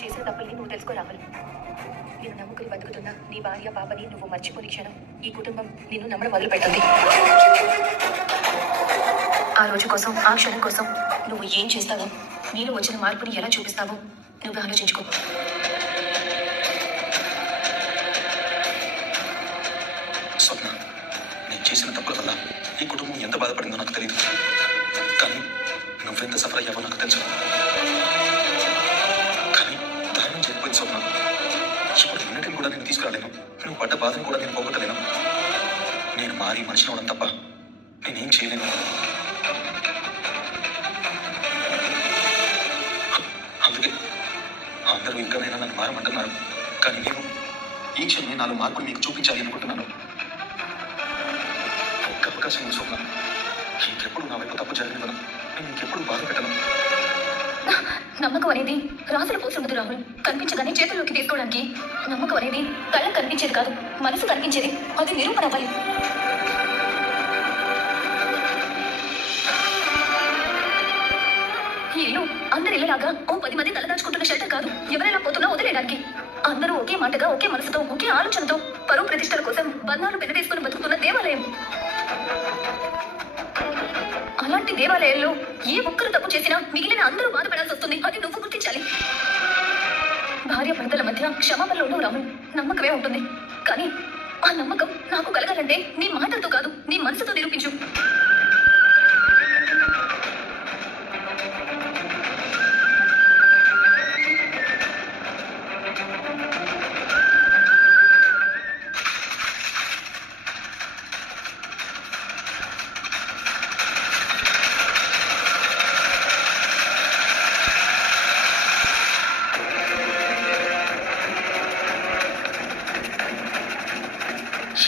చేసిన తప్పుల్ని నువ్వు తెలుసుకో రాహుల్. నేను నమ్ముకుని బతుకుతున్న నీ భార్య పాపని నువ్వు మర్చిపోని క్షణం ఈ కుటుంబం నిన్ను నమ్మడం మొదలుపెట్టింది. ఆ రోజు కోసం, ఆ క్షణం కోసం నువ్వు ఏం చేస్తావో, నీలో వచ్చిన మార్పుని ఎలా చూపిస్తావో నువ్వు ఆలోచించుకో. స్వప్న, నేను చేసిన తప్పుల వల్ల ఈ కుటుంబం ఎంత బాధపడిందో నాకు తెలియదు, కానీ నువ్వెంత సఫర్ అయ్యావో నాకు తెలుసు. కానీ ధైర్యం చేయకపోయింది స్వప్న. ఇప్పుడు యూనిట్ని కూడా నేను తీసుకురాలేను, నువ్వు పడ్డ బాధను కూడా నేను పోగొట్టలేను. నేను మారి మనిషిని అవడం తప్ప నేనేం చేయలేను. అందుకే అందరూ ఇంకానైనా నన్ను మారమంటున్నారు, కానీ నేను ఈ క్షణమే నాలో మార్పులు మీకు చూపించాలి అనుకుంటున్నాను. ఒక్క అవకాశం ఉంది స్వప్న. ఇంకెప్పుడు నా వైపు తప్పు జరిగిన నేను ఇంకెప్పుడు బాధ పెట్టను. నమ్మకం అనేది రాసులు పోసుండదు రాహుల్. కనిపించగానే చేతుల్లోకి తీసుకోవడానికి. నమ్మకం అనేది కళ్ళకు కనిపించేది కాదు, మనసు కనిపించేది. అది నిరూపణ అవ్వాలి. ఈ ఇల్లు అందరి ఇళ్ళలాగా ఓ 10 మంది తలదాచుకుంటున్న షెల్టర్ కాదు. ఎవరైనా పోతున్నా వదిలేయడానికి. అందరూ ఒకే మాటగా, ఒకే మనసుతో, ఒకే ఆలోచనతో పరువు ప్రతిష్టల కోసం బంధాలు పెనవేసుకుని బతుకుతున్న దేవాలయం. అలాంటి దేవాలయాల్లో ఏ ఒక్కరు తప్పు చేసినా మిగిలిన అందరూ బాధపడాల్సి వస్తుంది. అది నువ్వు గుర్తించాలి. భార్య భర్తల మధ్య క్షమాపణలో ఉండవు రాహుల్, నమ్మకమే ఉంటుంది. కానీ ఆ నమ్మకం నాకు కలగాలంటే నీ మాటలతో కాదు, నీ మనసుతో నిరూపించు.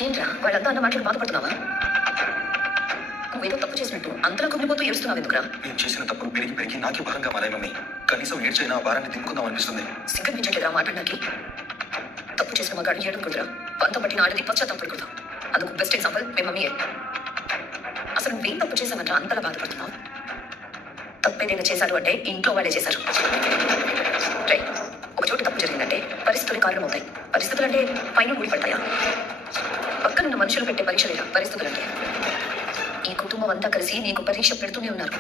ఏంట్రా వాళ్ళంతా అన్న మాటలు బాధపడుతున్నావా? నువ్వేదో తప్పు చేసినట్టు అంతలా కుమిలిపోతూ ఏడుస్తున్నావు ఎందుకురా? నేను చేసిన తప్పులు పెరిగి పెరిగి నాకే భారంగా మారాయి మమ్మీ. కనీసం ఏడ్చైనా ఆ భారాన్ని దింపుకుందాం అనిపిస్తుంది. సిగ్గనిపించట్లేదా మాట్లాడడానికి? తప్పు చేసిన మగాడు ఏడుకుదురా, పంతం పట్టిన ఆడది పశ్చాత్తాపడకూడదు. అందుకు బెస్ట్ ఎగ్జాంపుల్ మీ మమ్మీయే. అసలు నువ్వేం తప్పు చేశావంటే అంతలా బాధపడుతున్నావు? తప్పేదైనా చేశాడు అంటే ఇంట్లో వాళ్ళే చేశారు. రైట్, ఒక చోట తప్పు జరిగిందంటే పరిస్థితులు కారణమవుతాయి. పరిస్థితులు అంటే పైన ఊడిపడతాయా? పక్కనున్న మనుషులు పెట్టే పరీక్షలేదా పరిస్థితులంటే? ఈ కుటుంబం అంతా కలిసి నీకు పరీక్ష పెడుతూనే ఉన్నారు.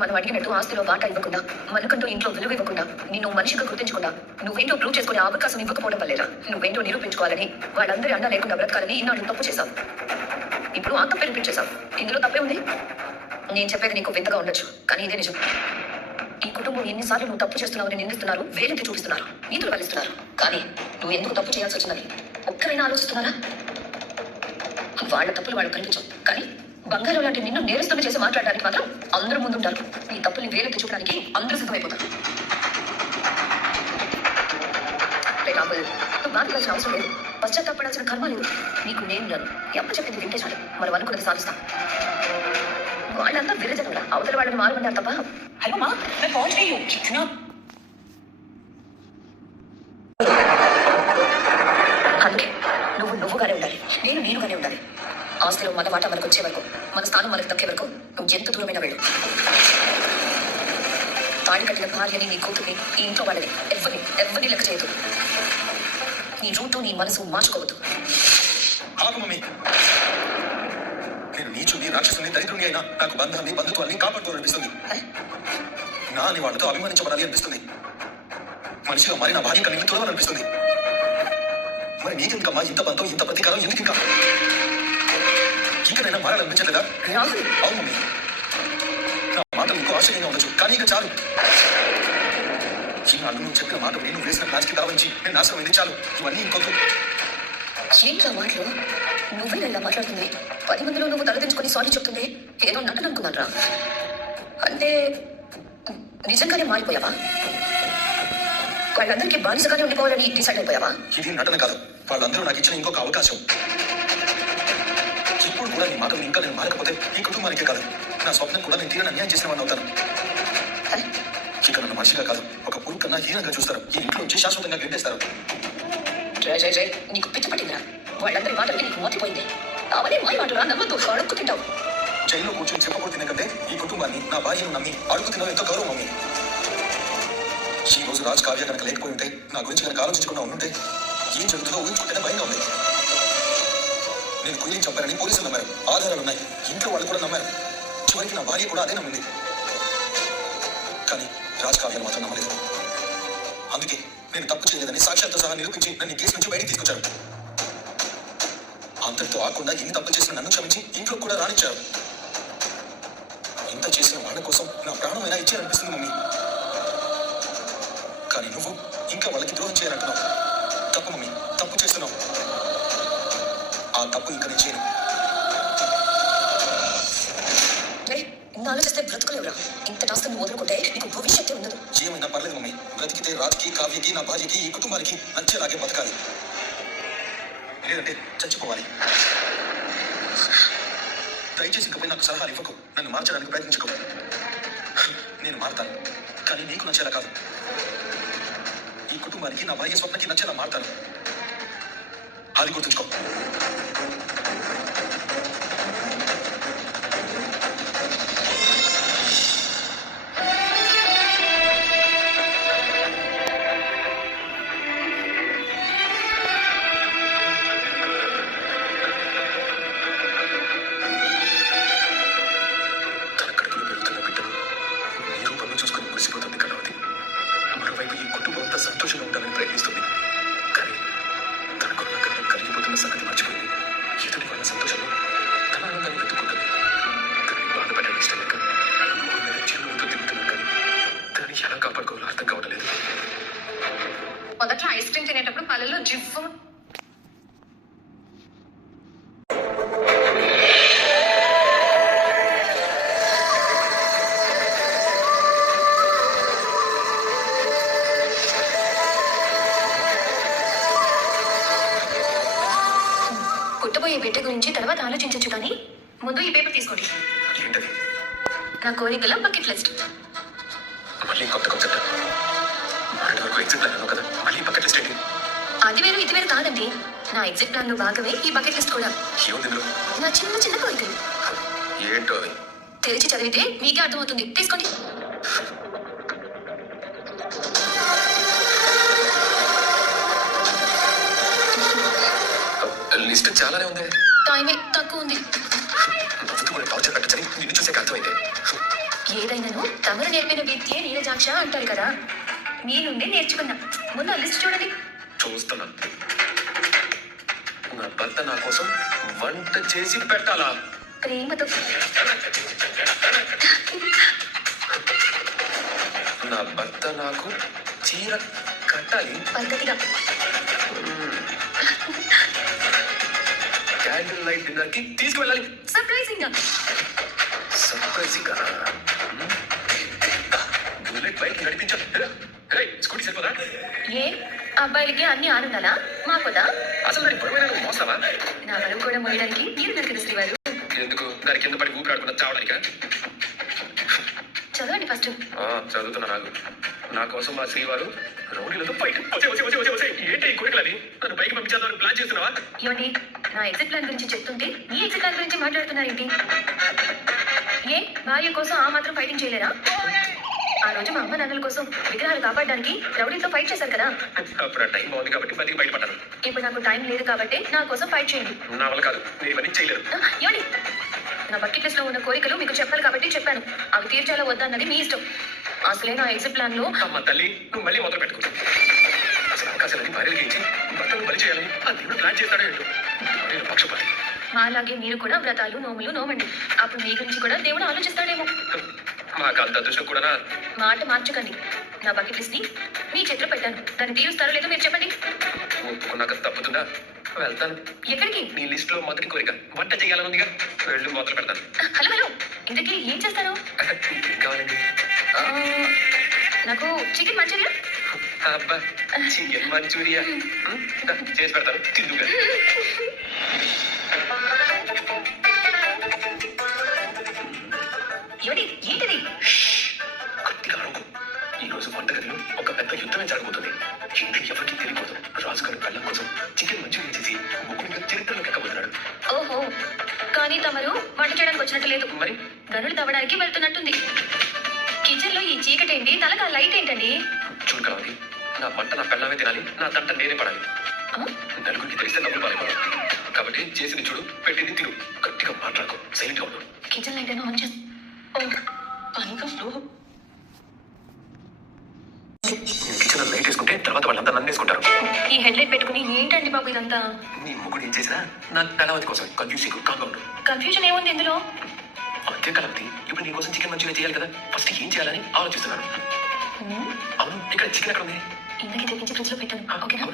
మనం అడిగినట్టు ఆస్తిలో వాటా ఇవ్వకుండా, మనకంటూ ఇంట్లో విలువ ఇవ్వకుండా, నిన్ను మనిషిగా గుర్తించకుండా, నువ్వేంటో ప్రూవ్ చేసుకునే అవకాశం ఇవ్వకపోవడం వల్లేరా నువ్వేంటో నిరూపించుకోవాలని, వాళ్ళందరి అండ లేకుండా బ్రతకాలని ఇన్నాళ్ళు తప్పు చేశావు. ఇప్పుడు ఆ తప్పు నిరూపించేశావు. ఇందులో తప్పే ఉంది? నేను చెప్పేది నీకు వింతగా ఉండొచ్చు, కానీ ఇదే నిజం. ఈ కుటుంబం ఎన్నిసార్లు నువ్వు తప్పు చేస్తున్నావు నిందిస్తున్నారు, వేలెత్తి చూపిస్తున్నారు, నీతులు వలిస్తున్నారు. కానీ నువ్వు ఎందుకు తప్పు చేయాల్సి వచ్చిందని ఒక్కరైనా ఆలోచిస్తున్నారా? వాళ్ళ తప్పులు వాళ్ళకు కనిపించవు, కానీ బంగారం లాంటి నిన్ను నేరస్తులు చేసి మాట్లాడడానికి మాత్రం అందరూ ముందుంటారు. నీ తప్పుల్ని వేలెత్తి చూపడానికి అందరూ సిద్ధమైపోతారు. రాహుల్, నువ్వు బాధపడాల్సిన అవసరం లేదు, పశ్చాత్తాపడాల్సిన కర్మ లేదు. నీకు నేను నన్ను ఎప్పుడు చెప్పింది వింటే చాలు, మనం అనుకున్నది సాధిస్తాం. వాళ్ళంతా విరజనులా అవతల వాళ్ళని మారమంటారు తప్ప. हेलो माँ, मैं पहुंच गई हूँ. कितना అందుకే నువ్వుగానే ఉండాలి, నేను నేనుగానే ఉండాలి. ఆస్తిలో మన మాట మనకు వచ్చే వరకు, మన స్థానం మనకు దక్కే వరకు నువ్వు ఎంత దూరమైనా వెళ్ళు. తాళి కట్టిన భార్యని, నీ కూతుర్ని, ఈ ఇంట్లో వాళ్ళని ఎవరిని లెక్క చేయదు. నీ రూటు, నీ మనసు మార్చుకోవద్దు. నేను నీచుని, రాక్షసుని, దరిద్రుని అయినా నాకు బంధాన్ని, బంధుత్వాన్ని కాపాడుకోవాలనిపిస్తుంది. నా అని వాళ్ళతో అభిమానించబడాలి అనిపిస్తుంది. మనిషిగా మారి నా భార్య కన్నీ తొలవాలనిపిస్తుంది. మరి నీకెందుకమ్మా ఇంత బంధం, ఇంత ప్రతీకారం ఎందుకు? ఇంకనైనా మారాలనిపించలేదా? అవును మమ్మీ, నా మాట నీకు ఆశ్చర్యంగా ఉండొచ్చు, కానీ ఇక చాలు. ఈ నాళ్ళు నువ్వు చెప్పిన మాట నేను వేసిన ప్లాస్టిక్ దావించి నేను నాశనమైంది చాలు. ఇవన్నీ ఇంకొద్దు. ఏంట్లా మాటలు? నువ్వే ఇలా మాట్లాడుతుంది. 10 మందిలో నువ్వు తలదించుకొని సారీ చెప్తుంది ఏదో నటన అనుకున్నారా? అంటే నిజంగానే మారిపోయావా? వాళ్ళందరికీ బానిసగానే ఉండిపోవాలని డిసైడ్ అయిపోయావా? ఇది నటన కాదు, వాళ్ళందరూ నాకు ఇచ్చిన ఇంకొక అవకాశం. ఇప్పుడు కూడా నీ మాటలు ఇంకా నేను మారకపోతే ఈ కుటుంబానికే కాదు, నా స్వప్నం కూడా నేను తీరని అన్యాయం చేసిన వాడిని అవుతాను. ఇక నన్ను మనిషిగా కాదు, ఒక పురుగు కన్నా హీనంగా చూస్తారు. ఈ ఇంట్లో నుంచి శాశ్వతంగా గెంటేస్తారు. నీకు పిచ్చి పట్టిందిరా? వాళ్ళందరి మాటలకి నీకు మోతిపోయింది. అవన్నీ మాయ మాటలు నమ్మద్దు, అడుక్కు తింటావు. జైల్లో కూర్చొని చెప్పకూడదు కంటే ఈ కుటుంబాన్ని, నా భార్యను నమ్మి అడుగు తినడం ఎంతో గౌరవం. ఈ రోజు రాజ్ కావ్య కనుక లేకపోయి ఉంటే, నా గురించి కనుక ఆలోచించకుండా ఉంటే ఏం జరుగుతుందో ఊహించుకుంటేనే భయంగా ఉంది. నేను కుయ్యని చంపానని పోలీసులు నమ్మారు, ఆధారాలు ఉన్నాయి, ఇంట్లో వాళ్ళు కూడా నమ్మారు, చివరికి నా భార్య కూడా అదే నమ్మింది. కానీ రాజ్ కావ్యను మాత్రం నమ్మలేదు. అందుకే నేను తప్పు చేయలేదని సాక్ష్యాలతో సహా నిరూపించి నన్ను కేసు నుంచి బయటికి తీసుకొచ్చారు. అంతటితో ఆకుండా ఎన్ని తప్పు చేసిన నన్ను క్షమించి ఇంట్లో కూడా రానిచ్చారు. ఇంత చేసిన వాళ్ళ కోసం నా ప్రాణమైనా ఇచ్చారనిపిస్తుంది మమ్మీ. కానీ నువ్వు ఇంకా వాళ్ళకి ద్రోహం చేయాలంటున్నావు. తప్పు మమ్మీ, తప్పు చేస్తున్నావు. ఆ తప్పు ఇంకా నేను చేయను. ఆలోచిస్తే బ్రతుకులేవురా. ఇంత టాస్క్ నువ్వు వదులుకుంటే నీకు భవిష్యత్తు ఉండదు. ఏమైనా పర్లేదు మమ్మీ, బ్రతికితే రాజ్కి, కావ్యకి, నా భార్యకి, ఈ కుటుంబానికి నచ్చేలాగే బతకాలి, లేదంటే చచ్చిపోవాలి. దయచేసి ఇకపై నాకు సలహాలు ఇవ్వకు, నన్ను మార్చడానికి ప్రయత్నించుకో. నేను మారుతాను, కానీ నీకు నచ్చేలా కాదు. ఈ కుటుంబానికి, నా భార్య స్వప్నకి నచ్చేలా మారుతాను. అది గుర్తుంచుకో. సంతోషంగా ఉండాలని ప్రయత్నిస్తుంది, కానీ తనకున్న గర్వం కలిగిపోతున్న సంగతి మర్చిపోయింది. ఎదుటి వాళ్ళ సంతోషంలో తన ఆనందాన్ని వెతుక్కుంటుంది. తనని బాధపడడానికి ఇష్టం లేక మొహం మీద చిరునవ్వుతో తిరుగుతున్నాను, కానీ తనని ఎలా కాపాడుకోవాలో అర్థం కావట్లేదు. మొదట్లో ఐస్ క్రీమ్ తినేటప్పుడు పళ్ళలో జివ్వు. పుట్టబోయే బిడ్డ గురించి తర్వాత ఆలోచించచ్చు, కానీ ముందు ఈ పేపర్ తీసుకోండి. ఏంటది? నా కోరికల బకెట్ లిస్ట్. మళ్ళీ కొత్త కాన్సెప్ట్. మొన్నటి వరకు ఎగ్జిట్ ప్లాన్ అన్నావు కదా, మళ్ళీ బకెట్ లిస్ట్ ఏంటి? అది వేరు ఇది వేరు కాదండి. నా ఎగ్జిట్ ప్లాన్ లో భాగమే ఈ బకెట్ లిస్ట్ కూడా. ఏముంది ఇందులో? నా చిన్న చిన్న కోరికలు. ఏంటో అవి? తెరిచి చదివితే మీకే అర్థమవుతుంది. తీసుకోండి. లిస్ట్ చాలానే ఉంది. టైమే తక్కువ ఉంది. టార్చర్ పెట్టచ్చని నిన్ను చూసే అర్థమైంది. ఏదైనాను తమరు నేర్పిన విద్యే నీరజాక్ష అంటారు కదా, మీ నుండి నేర్చుకున్నా. ముందు లిస్ట్ చూడండి. చూస్తున్నా. నా భర్త నా కోసం వంట చేసి పెట్టాలా? ప్రేమతో. నా భర్త నాకు చీర కట్టాలి పద్ధతిగా. క్యాండిల్ లైట్ డిన్నర్ కి తీసుకువెళ్ళాలి. సర్ప్రైజింగ్ గా. సర్ప్రైజింగ్ గా. బుల్లెట్ బైక్ నడిపించాలి. స్కూటీ సరిపోదా? ఏ అబ్బాయిలకి అన్ని ఆనందాలా? మాకోదా? అసలు దాని పొడవైన మోస్తావా? నా బరువు కూడా మోయడానికి మీరు దొరికిన శ్రీవారు. ఎందుకు? దాని కింద పడి ఊపిరాడుకున్న చావడానికా? చదవండి ఫస్ట్. చదువుతున్నా. నాకు నా కోసం మా శ్రీవారు రౌడీలతో ఫైట్. ఏంటి ఈ కోరికలు అవి? నన్ను పైకి పంపించాలని ప్లాన్ చేస్తున్నావా? ఏమండి, నా ఎగ్జిట్ ప్లాన్ గురించి చెప్తుంటే ఈ ఎగ్జిట్ ప్లాన్ గురించి మాట్లాడుతున్నారేంటి? ఏ భార్య కోసం ఆ మాత్రం ఫైటింగ్ చేయలేరా? ఆ రోజు మా అమ్మ నాన్నల కోసం విగ్రహాలు కాపాడడానికి రౌడీలతో ఫైట్ చేశారు కదా. అప్పుడు ఆ టైం బాగుంది కాబట్టి బతికి బయటపడ్డాను. ఇప్పుడు నాకు టైం లేదు కాబట్టి నా కోసం ఫైట్ చేయండి. నా వల్ల కాదు, నేను ఇవన్నీ చేయలేదు. ఏమండి, నా బకెట్ లిస్ట్ లో ఉన్న కోరికలు మీకు చెప్పాలి కాబట్టి చెప్పాను. అవి తీర్చాలో వద్దా అన్నది మీ ఇష్టం. అసలే నా ఎగ్జిట్ ప్లాన్ లో. అమ్మ తల్లి, నువ్వు మళ్ళీ మొదలు పెట్టుకో. అసలు అవకాశాలని భార్యలకి ఇచ్చి భర్తను బలి చేయాలని ఆ దేవుడు ప్లాన్ చేస్తాడు ఏంటో. నేను పక్షపాతి. అలాగే మీరు కూడా వ్రతాలు నోములు నోమండి. అప్పుడు మీ గురించి కూడా దేవుడు ఆలోచిస్తాడేమో. మాకు అంత అదృష్టం కూడా. మాట మార్చకండి. నా బకెట్ లిస్ట్ ని మీ చేతిలో పెట్టాను. దాన్ని తీరుస్తారో లేదో మీరు చెప్పండి. ఒప్పుకున్నాక తప్పుతుందా? వెళ్తాను. ఎక్కడికి? నీ లిస్ట్ లో మొదటి కోరిక వంట చేయాలనుందిగా, వెళ్ళి మొదలు పెడతాను. హలో హలో, ఇంతకీ ఏం చేస్తారు? ఏం కావాలండి? నాకు చికెన్ మంచూరియా. అబ్బా, చికెన్ మంచూరియా చేసి పెడతాను, తిందుగా. ఏమిటి? ఏంటిది? గట్టిగా అరుగు. ఈ రోజు వంటగదిలో ఒక పెద్ద యుద్ధమే జరగబోతుంది. ఇంటికి ఎవరికి తెలియకూడదు. రాజుగారి పెళ్ళం కోసం చికెన్ మంచూరియా చేసి ముగ్గురిగా చరిత్రలోకి ఎక్కబోతున్నాడు. ఓహో, కానీ తమరు వంట చేయడానికి వచ్చినట్టు లేదు. మరి గనులు తవ్వడానికి వెళ్తున్నట్టుంది. కిచెన్ లో ఈ చీకటి ఏంటి? తలక లైట్ ఏంటండి? చూడు, చూడు కలవతి, నా పంట నా పెళ్ళమే తినాలి, నా తంట నేనే పడాలి. నలుగురికి తెలిస్తే నవ్వులు పాలైపోవాలి. కాబట్టి చేసింది చూడు, పెట్టింది తిను. గట్టిగా మాట్లాడుకో, సైలెంట్గా ఉండు. కిచెన్ లైట్ అయినా ఆన్ చేసి పనిగా ఫ్లో. కిచెన్ లైట్ వేసుకుంటే తర్వాత వాళ్ళంతా నన్ను వేసుకుంటారు. ఈ హెడ్ లైట్ పెట్టుకుని ఏంటండి బాబు ఇదంతా? నీ ముగ్గుడు ఏం చేసినా నా కళావతి కోసం కన్ఫ్యూజ్ కాంగా ఉండు. కన్ఫ్యూజన్ ఏముంది ఇందులో? అంతే కలవతి, ఇప్పుడు నీ కోసం చికెన్ మంచిగా చేయాలి కదా, ఫస్ట్ ఏం చేయాలని ఆలోచిస్తున్నాను. అవును, ఇక్కడ చికెన్ ఎక్కడ ఉంది? ఇందుకే తెప్పించి ఫ్రిడ్జ్ లో పెట్టాను. ఓకేనా?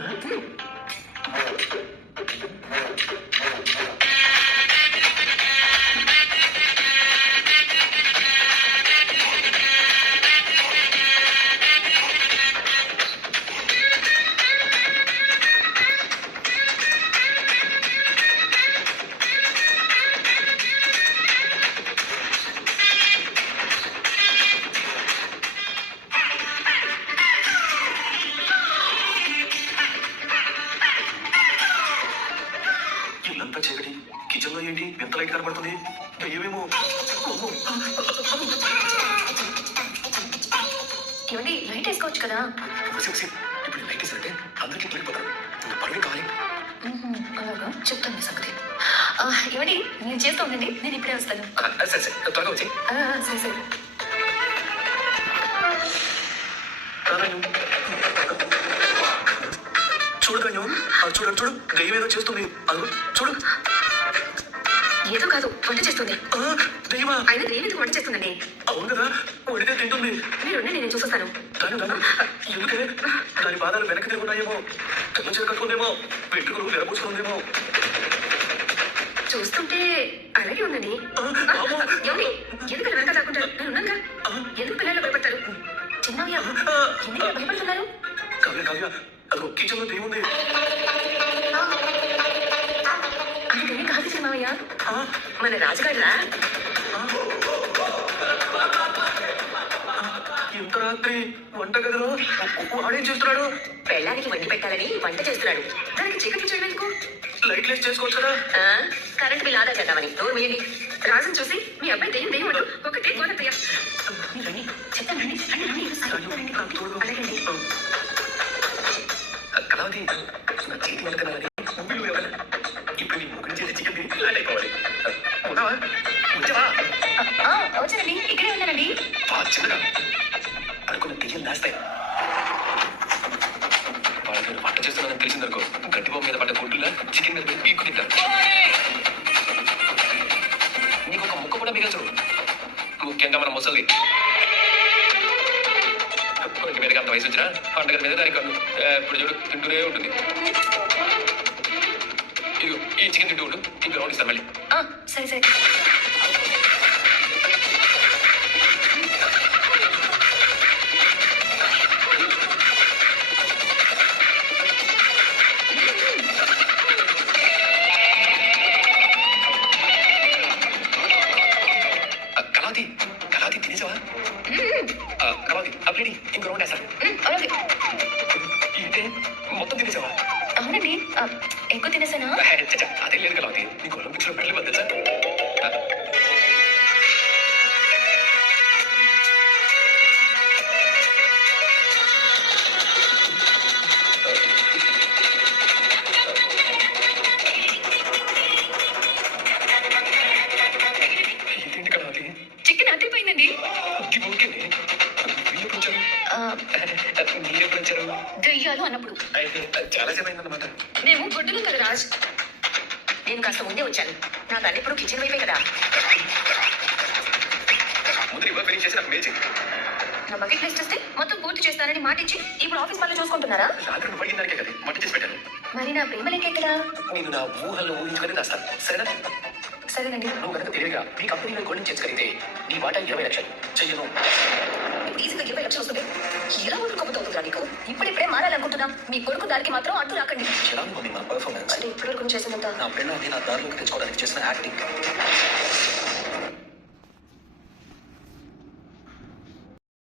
ఇల్లంతా చీకటి, కిచెన్ లో ఏంటి ఎంత లైట్ కనబడుతుంది? ఏమేమో. ఏమండి లైట్ వేసుకోవచ్చు కదా? ఇప్పుడు లైట్ వేసారంటే అందరికీ తొలిపోతారు. ఇంకా పరువే కావాలి. అలాగా చెప్తాను సంగతి. ఏమండి నేను చేస్తూ ఉండండి, నేను ఇప్పుడే వస్తాను. సరే సరే, త్వరగా వచ్చి. సరే సరే. చూడు ధన్యం, చూడు చూడు, దయ్యం ఏదో చేస్తుంది. అదిగో చూడు. ఏదో కాదు, వంట చేస్తుంది. దయ్యమా? ఆయన దేనికి వంట చేస్తుందండి? అవును కదా, వండితే తింటుంది. మీరు నేను చూసేస్తాను. ఎందుకే దాని పాదాలు వెనక్కి తిరుగున్నాయేమో, తెల్ల చీర కట్టుకుందేమో, వెంట్రుకలు నెరపూసుకుందేమో. చూస్తుంటే అలాగే ఉందండి. ఏమండి ఎందుకు వెనక దాక్కుంటారు? నేను ఉన్నాగా. ఎందుకు పిల్లలు భయపడతారు? చిన్నయ్య ఎందుకు భయపడుతున్నారు? కావ్య కావ్య, అదిగో కిచెన్ లో దయ్యం ఉంది. అది దయ్యం కాదు చిన్నయ్య, మన రాజుగారులా. ఇంత రాత్రి వంటగదిలో వాడేం చేస్తున్నాడు? పెళ్ళానికి వండి పెట్టాలని వంట చేస్తున్నాడు. దానికి చీకట్లు చేయడం ఎందుకు? లైట్ లెస్ చేసుకోవచ్చు కదా. కరెంట్ బిల్ ఆదా చేద్దామని. నోరు మీయండి. రాజుని చూసి మీ అబ్బాయి దెయ్యం దెయ్యం అంటూ ఒకటే గోల ప్రియ. చెప్తానండి. అలాగండి. కళావతి, నా చేతి వంట తినాలని ముగ్గులు ఇవ్వాలి. ఇప్పుడు నీ ముగ్గురు చేసి చికెన్ లాట్ అయిపోవాలి. ఉన్నావా? వచ్చావా? వచ్చానండి, ఇక్కడే ఉన్నానండి. చిన్నగా పడుకున్న దెయ్యం దాస్తాయి. వాళ్ళకి వంట చేస్తున్నానని తెలిసిందనుకో, గట్టి బొమ్మ మీద పడ్డ గుడ్డులా చికెన్ మీద పీక్కు తింటారు. నీకు ఒక ముక్క కూడా మిగల్చరు, ముఖ్యంగా మన ముసలి. కొంచెం మీదకి అంత వయసు వచ్చినా పండగల మీద దానికి ఇప్పుడు చూడు తింటూనే ఉంటుంది. ఇదిగో ఈ చికెన్ తింటూ ఉండు, ఇంకో రౌండ్ ఇస్తాను మళ్ళీ. సరే సరే. కళావతి తినేసావా? కళావతి అప్లేడి ఇంకో రౌండ్ వేస్తాను. అలాగే. ఏంటే మొత్తం తినేసావా? అవునండి, ఎక్కువ తినేసానా? అదే లేదు కళావతి, నీకు ఒలింపిక్స్ లో మెడల్ వద్దా సార్? ఏంటి కళావతి? చికెన్ అదిరిపోయిందండి. మీరెప్పుడు వచ్చారు? దెయ్యాలు అన్నప్పుడు. చాలా సేమైందన్నమాట. మేము గుడ్డులు కదా రాజ్. నేను కాస్త ముందే వచ్చాను. నాకు అన్ని ఇప్పుడు కిచెన్ వైపే కదా. ముందు రివర్ ఫినిష్ చేసి నాకు మెయిల్ చేయి. నా బకెట్ లిస్ట్ ఇస్తే మొత్తం పూర్తి చేస్తానని మాట ఇచ్చి ఇప్పుడు ఆఫీస్ పనులు చూసుకుంటున్నారా? రాత్రి నువ్వు అడిగిన దానికే కదా వంట చేసి పెట్టాను. మరి నా ప్రేమ లెక్కెక్కడా? నేను నా ఊహల్లో ఊహించుకొని దాస్తాను, సరేనా? సరేనండి. నువ్వు కనుక తెలియగా మీ కంపెనీలో గోల్డెన్ చేసుకరిగితే నీ వాటా 20 లక్షలు చెయ్యను. ఇప్పుడు ఈజీగా 20 లక్షలు వస్తుంది. ఎలా ఊరుకోబోతుందిరా నీకు? ఇప్పుడిప్పుడే మారాలనుకుంటున్నా. మీ కొడుకు దానికి మాత్రం అడ్డు రాకండి. ఎలా ఉంది మన పర్ఫార్మెన్స్? అంటే ఇప్పటివరకు చేసిందంతా నా ఫ్రెండ్ నా దారిలోకి తెచ్చుకోవడానికి చేసిన యాక్టింగ్.